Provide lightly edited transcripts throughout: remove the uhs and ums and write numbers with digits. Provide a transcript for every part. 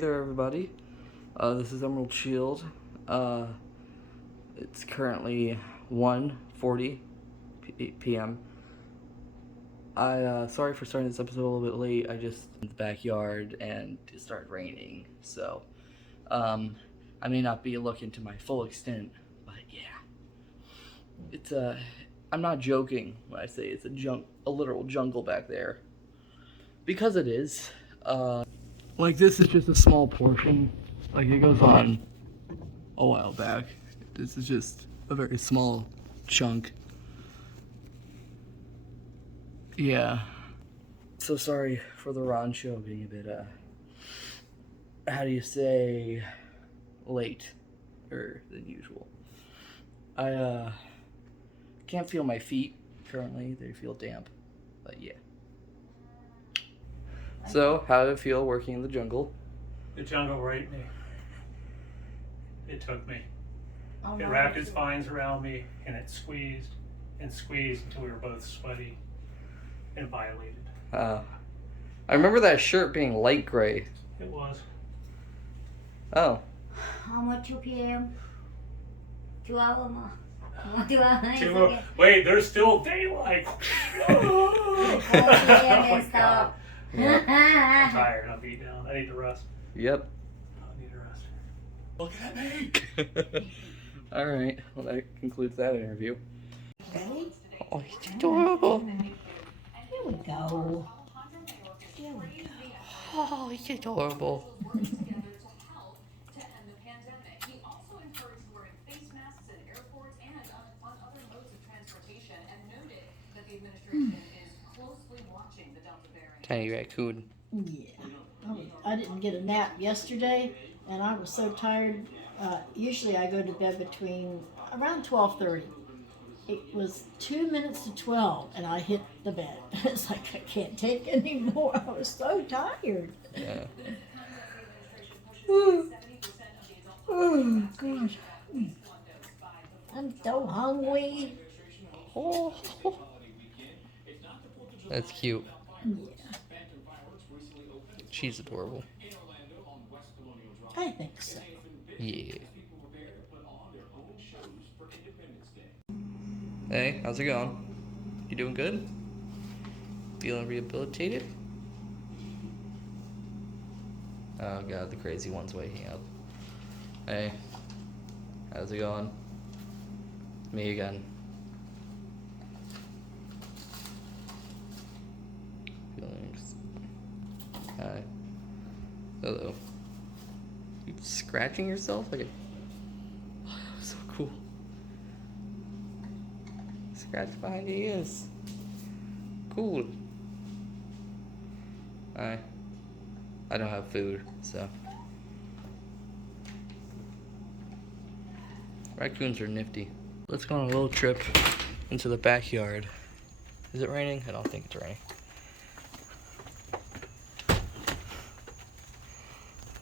Hey there, everybody. This is Emerald Shield. It's currently 1:40 p.m. Sorry for starting this episode a little bit late. I just in the backyard and it started raining, so I may not be looking to my full extent, but yeah, it's I'm not joking when I say it's a literal jungle back there, because it is. Like, this is just a small portion. Like, it goes on a while back. This is just a very small chunk. Yeah. So sorry for the Ron show being a bit, how do you say, late than usual. I, can't feel my feet currently. They feel damp. But yeah. So, how did it feel working in the jungle? The jungle raped me. It took me. Oh, It wrapped its vines around me and it squeezed and squeezed until we were both sweaty and violated. I remember that shirt being light gray. It was. Oh. How much 2 p.m.? 2 hours more. 2 hours. Okay. Wait, there's still daylight. 4 p.m. and stop. Yeah. I'm tired. I'm beat down. I need to rest. Yep. I need to rest. Look at me. All right. Well, that concludes that interview. Ready? Oh, he's adorable. Here we go. Here we go. Oh, he's adorable. Tiny raccoon. Yeah. I didn't get a nap yesterday, and I was so tired. Usually I go to bed between around 12:30. It was 2 minutes to 12, and I hit the bed. It's like I can't take any more. I was so tired. Yeah. Oh gosh. I'm so hungry. Oh. That's cute. Yeah. She's adorable. I think so. Yeah. Hey, how's it going? You doing good? Feeling rehabilitated? Oh god, the crazy one's waking up. Hey, how's it going? Me again. Feelings. Hi. Hello. You scratching yourself like a... Oh, that was so cool. Scratch behind your ears. Cool. I don't have food, so. Raccoons are nifty. Let's go on a little trip into the backyard. Is it raining? I don't think it's raining.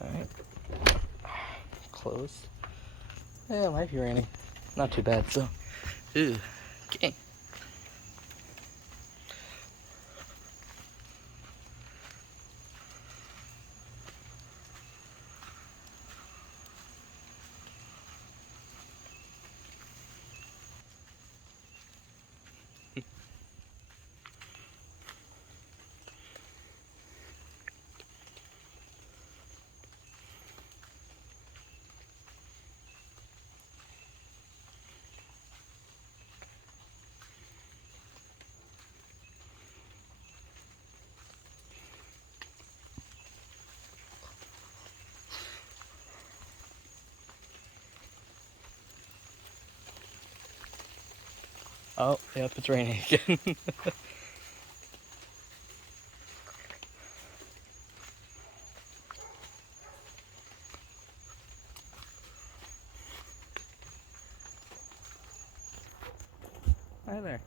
Alright. Close. Yeah, it might be raining. Not too bad, so. Ew. Okay. Oh, yep, it's raining again. Hi there.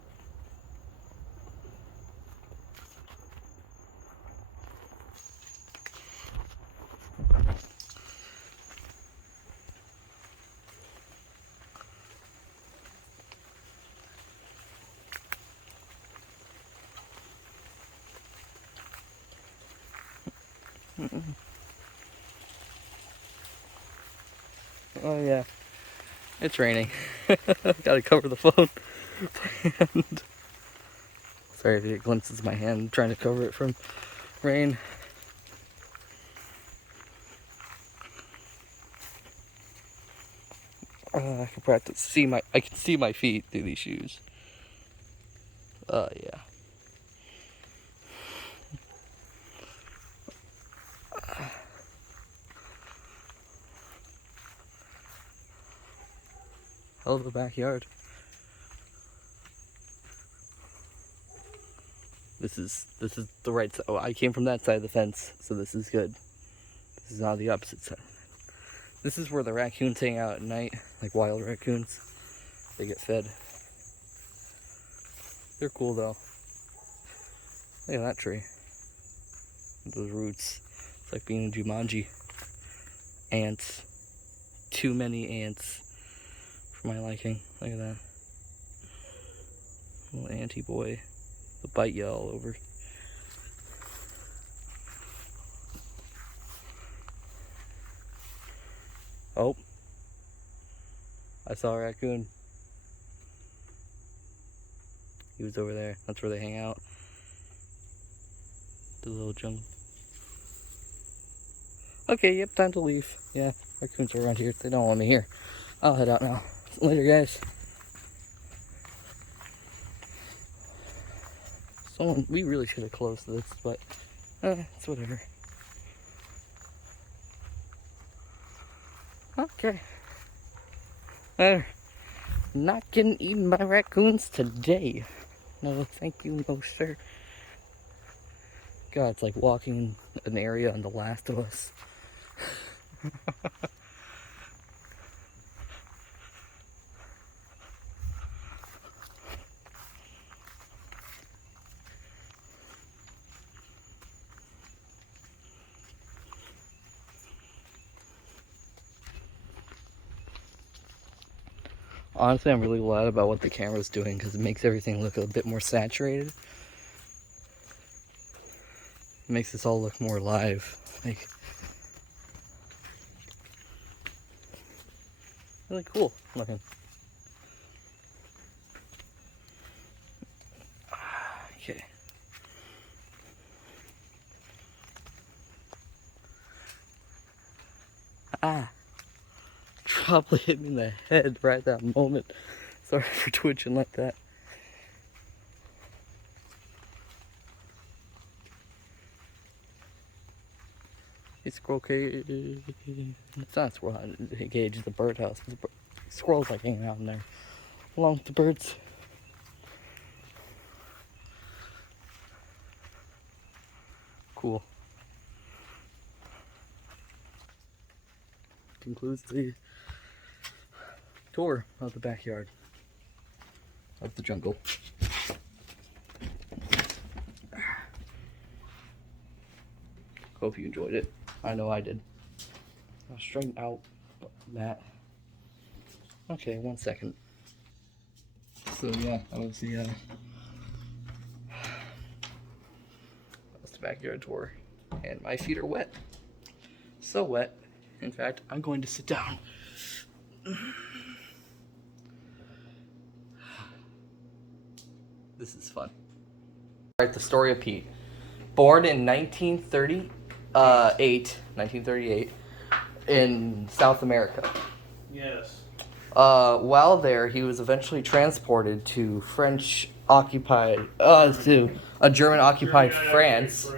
Oh yeah, it's raining. Gotta cover the phone. And sorry if you get glimpses of my hand. I'm trying to cover it from rain. I can practice. I can see my feet through these shoes. Yeah. Hell of a backyard. This is the right side. Oh, I came from that side of the fence, so this is good. This is not the opposite side. This is where the raccoons hang out at night, like wild raccoons. They get fed. They're cool though. Look at that tree. Those roots. It's like being in Jumanji. Ants. Too many ants for my liking. Look at that. Little anty boy. They'll bite you all over. Oh. I saw a raccoon. He was over there. That's where they hang out. The little jungle. Okay, yep, time to leave. Yeah, raccoons are around here. They don't want me here. I'll head out now. Later, guys. We really should have closed this, but it's whatever. Okay. Not getting eaten by raccoons today. No, thank you, no sir. God, it's like walking an area on The Last of Us. Honestly, I'm really glad about what the camera's doing because it makes everything look a bit more saturated. It makes this all look more live. Like, really cool looking. Okay. Probably hit me in the head right at that moment. Sorry for twitching like that. It's squirrel cage. It's not a squirrel cage, it's a birdhouse. Squirrels like hanging out in there along with the birds. Cool. Concludes the tour of the backyard of the jungle. Hope you enjoyed it. I know I did. I'll straighten out that. Okay, 1 second. So yeah, that was the backyard tour, and my feet are wet. So wet. In fact, I'm going to sit down. This is fun. Alright, the story of Pete. Born in 1938 in South America. Yes. While there, he was eventually transported to to a German-occupied France,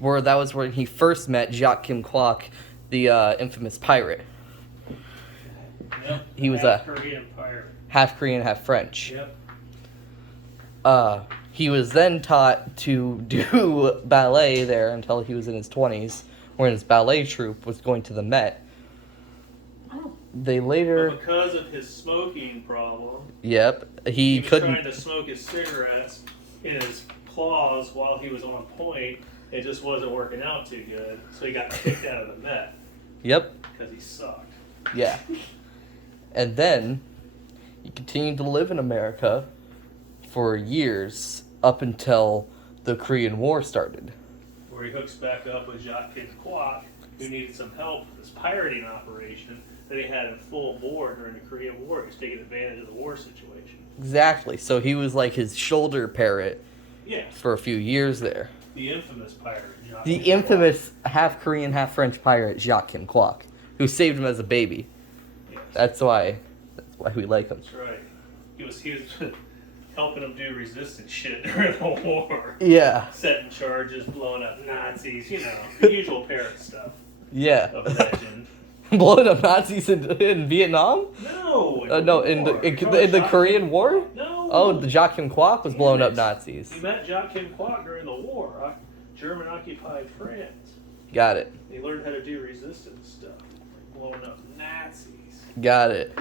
where that was where he first met Jacques Kim-Kwok, the infamous pirate. Yep. He was half Korean pirate. Half Korean, half French. Yep. He was then taught to do ballet there until he was in his 20s, where his ballet troupe was going to the Met. They later... But because of his smoking problem... Yep, he was couldn't... trying to smoke his cigarettes in his claws while he was on point. It just wasn't working out too good, so he got kicked out of the Met. Yep. Because he sucked. Yeah. And then, he continued to live in America for years, up until the Korean War started. Where he hooks back up with Jacques Kim-Kwok. who needed some help with this pirating operation that he had in full bore during the Korean War. He was taking advantage of the war situation. Exactly. So he was like his shoulder parrot Yeah, for a few years there. the infamous pirate. Jacques The Kim infamous half Korean, half French pirate Jacques Kim Kwok, who saved him as a baby. Kwok. Yes, That's why we like him. that's right. He was helping him do resistance shit during the war. Yeah. Setting charges, blowing up Nazis, the usual parrot stuff Yeah. of legend. Blowing up Nazis in Vietnam? No, No, in the Korean War? No. Oh, the Jacques Kim Kwok was blowing up Yes. Nazis. He met Jacques Kim Kwok during the war, German occupied France. Got it. He learned how to do resistance stuff, like blowing up Nazis. Got it.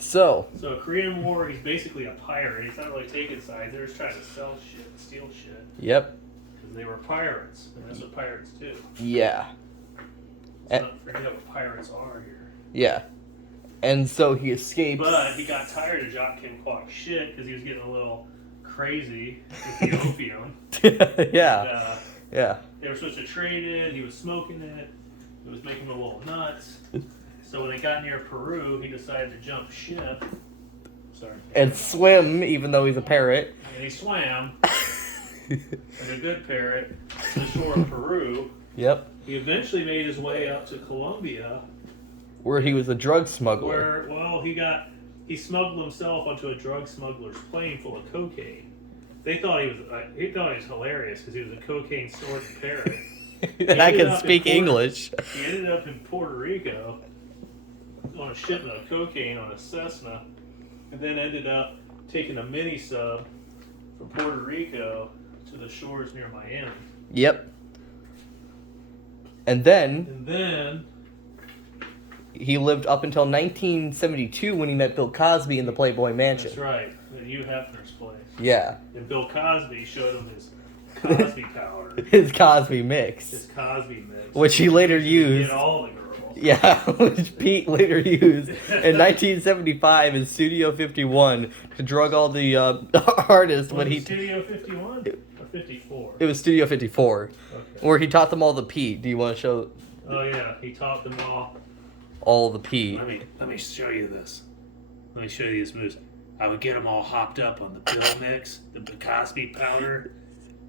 So, So Korean War, he's basically a pirate. He's not really taking sides. They're just trying to sell shit, steal shit, yep. because they were pirates, and that's what pirates do. Yeah. Let's not forget what pirates are here. Yeah. And so he escapes. But he got tired of Jacques Kim Kwok's shit because he was getting a little crazy with the opium. Yeah. And, Yeah. they were supposed to trade it. He was smoking it. It was making him a little nuts. So when they got near Peru, he decided to jump ship. Sorry. And swim, even though he's a parrot. And he swam like a good parrot to the shore of Peru. Yep. He eventually made his way up to Colombia, Where he was a drug smuggler. where he smuggled himself onto a drug smuggler's plane full of cocaine. They thought he was hilarious because he was a cocaine snorting parrot. And I ended can up speak in Puerto- English. He ended up in Puerto Rico on a shipment of cocaine on a Cessna, and then ended up taking a mini sub from Puerto Rico to the shores near Miami. Yep. And then And then he lived up until 1972 when he met Bill Cosby in the Playboy Mansion. that's right, at Hugh Hefner's place. Yeah. And Bill Cosby showed him his Cosby powder, His Cosby mix. his Cosby mix, Which he later to used. get all the girls. Yeah, which Pete later used in 1975 in Studio 51 to drug all the artists when Was he. it Studio 51 or 54? It was Studio 54, Okay. where he taught them all the Pete. Do you want to show Oh yeah, he taught them all the Pete? Let me show you this. Let me show you this moves. I would get them all hopped up on the Bill mix, the Cosby powder,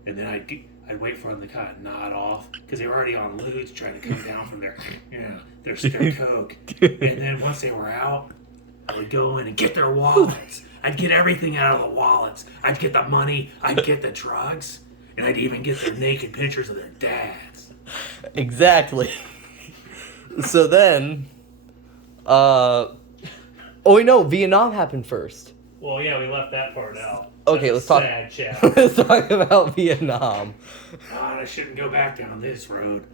and then I'd wait for them to kind of nod off because they were already on lewds trying to come down from their coke. And then once they were out, I would go in and get their wallets. I'd get everything out of the wallets. I'd get the money. I'd get the drugs, and I'd even get their naked pictures of their dads. Exactly. So then, oh wait, no, Vietnam happened first. Well, yeah, we left that part out. Okay, That's let's talk. a sad chapter. Let's talk about Vietnam. God, I shouldn't go back down this road.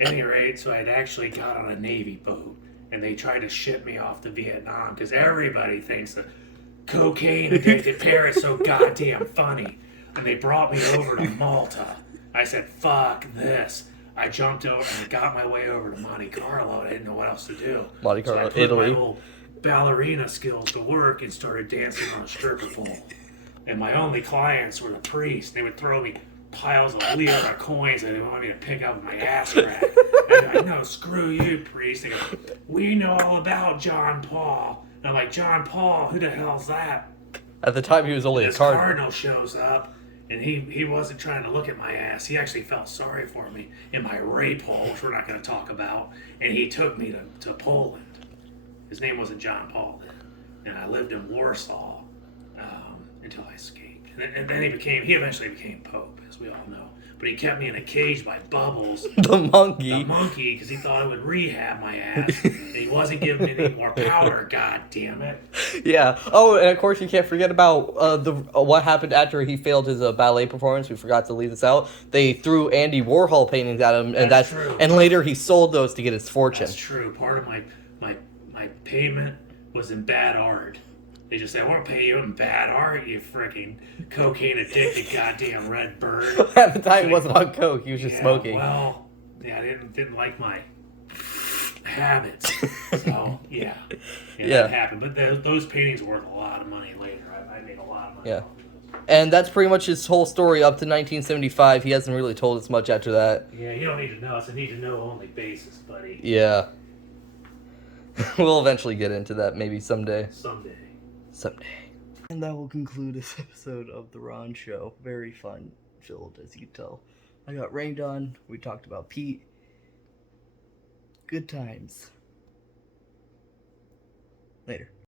At any rate, so I'd actually got on a Navy boat, and they tried to ship me off to Vietnam because everybody thinks the cocaine addicted parrot's so goddamn funny. And they brought me over to Malta. I said, fuck this. I jumped over and I got my way over to Monte Carlo. I didn't know what else to do. Monte So I Carlo, put Italy. my little ballerina skills to work and started dancing on a stripper pole. And my only clients were the priests. They would throw me piles of lira coins that they wanted me to pick up with my ass crack. And I'm like, no, screw you, priest. They go, we know all about John Paul. And I'm like, John Paul, who the hell's that? At the time, he was only a This cardinal. cardinal shows up, and he wasn't trying to look at my ass. He actually felt sorry for me in my rape hole, which we're not going to talk about. And he took me to Poland. His name wasn't John Paul then. And I lived in Warsaw until I escaped. And then he eventually became Pope, as we all know. But he kept me in a cage by Bubbles, The monkey. the monkey, because he thought it would rehab my ass. And he wasn't giving me any more powder, god damn it. Yeah. Oh, and of course you can't forget about what happened after he failed his ballet performance. We forgot to leave this out. They threw Andy Warhol paintings at him, and That's true. and later he sold those to get his fortune. That's true. Part of my payment was in bad art. They just said, I want to pay you in bad art, you freaking cocaine addicted goddamn red bird. At the time, he wasn't on coke. He was just Yeah, smoking. Well, yeah, I didn't like my habits. So, yeah, Yeah. that happened. But those paintings were worth a lot of money later. I made a lot of money. Yeah. off of those. And that's pretty much his whole story up to 1975. He hasn't really told us much after that. Yeah, you don't need to know. It's a need to know only basis, buddy. Yeah. We'll eventually get into that maybe someday. Someday. And that will conclude this episode of The Ron Show. Very fun filled, as you can tell. I got rained on. We talked about Pete. Good times. Later.